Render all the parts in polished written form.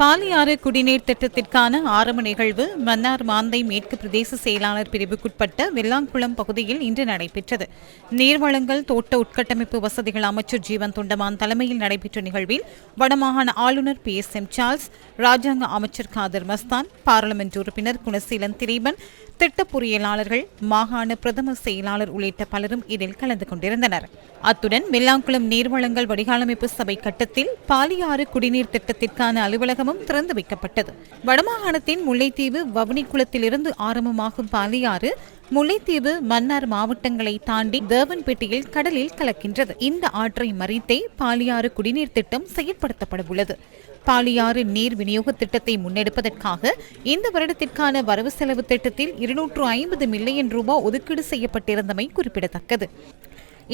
பாலியாறு குடிநீர் திட்டத்திற்கான ஆரம்ப நிகழ்வு மன்னார் மாந்தை மேற்கு பிரதேச செயலாளர் பிரிவுக்குட்பட்ட வெள்ளாங்குளம் பகுதியில் இன்று நடைபெற்றது. நீர்வளங்கள் தோட்ட உட்கட்டமைப்பு வசதிகள் அமைச்சர் ஜீவன் தொண்டமான் தலைமையில் நடைபெற்ற நிகழ்வில் வடமாகாண ஆளுநர் PSM சார்ல்ஸ், ராஜாங்க அமைச்சர் காதர் மஸ்தான், பாராளுமன்ற உறுப்பினர் குணசீலன் திலீபன், திட்ட பொறியியலாளர்கள், மாகாண பிரதம செயலாளர் உள்ளிட்ட பலரும் இதில் கலந்து கொண்டிருந்தனர். அத்துடன் வெள்ளாங்குளம் நீர்வளங்கள் வடிகாலமைப்பு சபை கட்டத்தில் பாலியாறு குடிநீர் திட்டத்திற்கான அலுவலகமும் திறந்து வைக்கப்பட்டது. வடமாகாணத்தின் முல்லைத்தீவு வவுனிக்குளத்திலிருந்து ஆரம்பமாகும் பாலியாறு முல்லைத்தீவு மன்னார் மாவட்டங்களை தாண்டி தேவன்பேட்டையில் கடலில் கலக்கின்றது. இந்த ஆற்றை மறித்தே பாலியாறு குடிநீர் திட்டம் செயற்படுத்தப்பட உள்ளது. பாலியாறு நீர் விநியோக திட்டத்தை முன்னெடுப்பதற்காக இந்த வருடத்திற்கான வரவு செலவு திட்டத்தில் 250 மில்லியன் ரூபாய் ஒதுக்கீடு செய்யப்பட்டிருந்தமை குறிப்பிடத்தக்கது.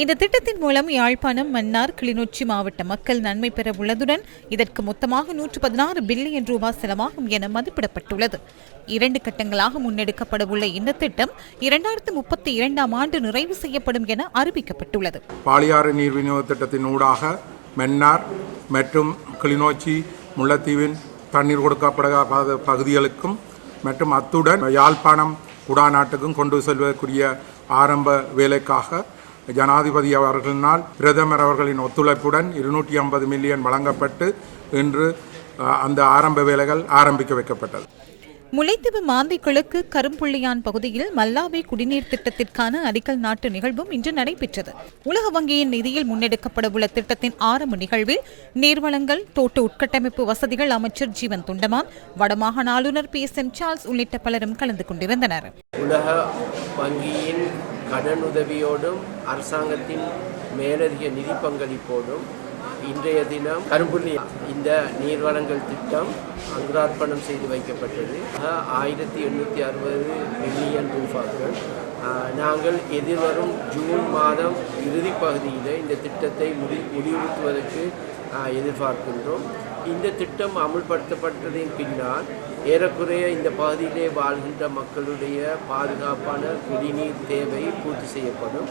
இந்த திட்டத்தின் மூலம் யாழ்ப்பாணம், மன்னார், கிளிநொச்சி மாவட்ட மக்கள் நன்மை பெற உள்ளதுடன் இதற்கு மொத்தமாக 116 பில்லியன் ரூபாய் செலவாகும் என மதிப்பிடப்பட்டுள்ளது. 2 கட்டங்களாக முன்னெடுக்கப்பட உள்ள இந்த திட்டம் 2032 ஆண்டு நிறைவு செய்யப்படும் என அறிவிக்கப்பட்டுள்ளது. பாலியாறு நீர் விநியோக திட்டத்தின் ஊடாக மன்னார் மற்றும் கிளிநொச்சி, முல்லைத்தீவின் தண்ணீர் கொடுக்கப்படாத பகுதிகளுக்கும் மற்றும் அத்துடன் யாழ்ப்பாணம், குடாநாட்டுக்கும் கொண்டு செல்வதற்குரிய ஆரம்ப வேலைக்காக ஜனாதிபதி அவர்களினால் பிரதமர் அவர்களின் ஒத்துழைப்புடன் 250 மில்லியன் வழங்கப்பட்டு இன்று அந்த ஆரம்ப வேலைகள் ஆரம்பிக்க வைக்கப்பட்டது. முல்லைத்தீவு மாந்தை கிழக்கு கரும்புள்ளியான் பகுதியில் மல்லாவை குடிநீர் திட்டத்திற்கான அடிக்கல் நாட்டு நிகழ்வும் இன்று நடைபெற்றது. உலக வங்கியின் நிதியில் முன்னெடுக்கப்பட உள்ள திட்டத்தின் ஆரம்ப நிகழ்வில் நீர்வளங்கள், தோட்ட உட்கட்டமைப்பு வசதிகள் அமைச்சர் ஜீவன் தொண்டமான், வடமாகாண ஆளுநர் PSM சார்ல்ஸ் உள்ளிட்ட பலரும் கலந்து கொண்டிருந்தனர். உலக வங்கியின் கடனுதவியோடும் அரசாங்கத்தின் மேலதிக நிதி பங்களிப்போடும் இன்றைய தினம் கரும்புள்ளி இந்த நீர்வளங்கள் திட்டம் அங்குரார்ப்பணம் செய்து வைக்கப்பட்டது. 1860 மில்லியன் ரூபாய்கள். நாங்கள் எதிர்வரும் ஜூன் மாதம் இறுதி பகுதியில் இந்த திட்டத்தை முடிவுறுத்துவதற்கு எதிர்பார்க்கின்றோம். இந்த திட்டம் அமுல்படுத்தப்பட்டதின் பின்னால் ஏறக்குறைய இந்த பகுதியிலே வாழ்கின்ற மக்களுடைய பாதுகாப்பான குடிநீர் தேவை பூர்த்தி செய்யப்படும்.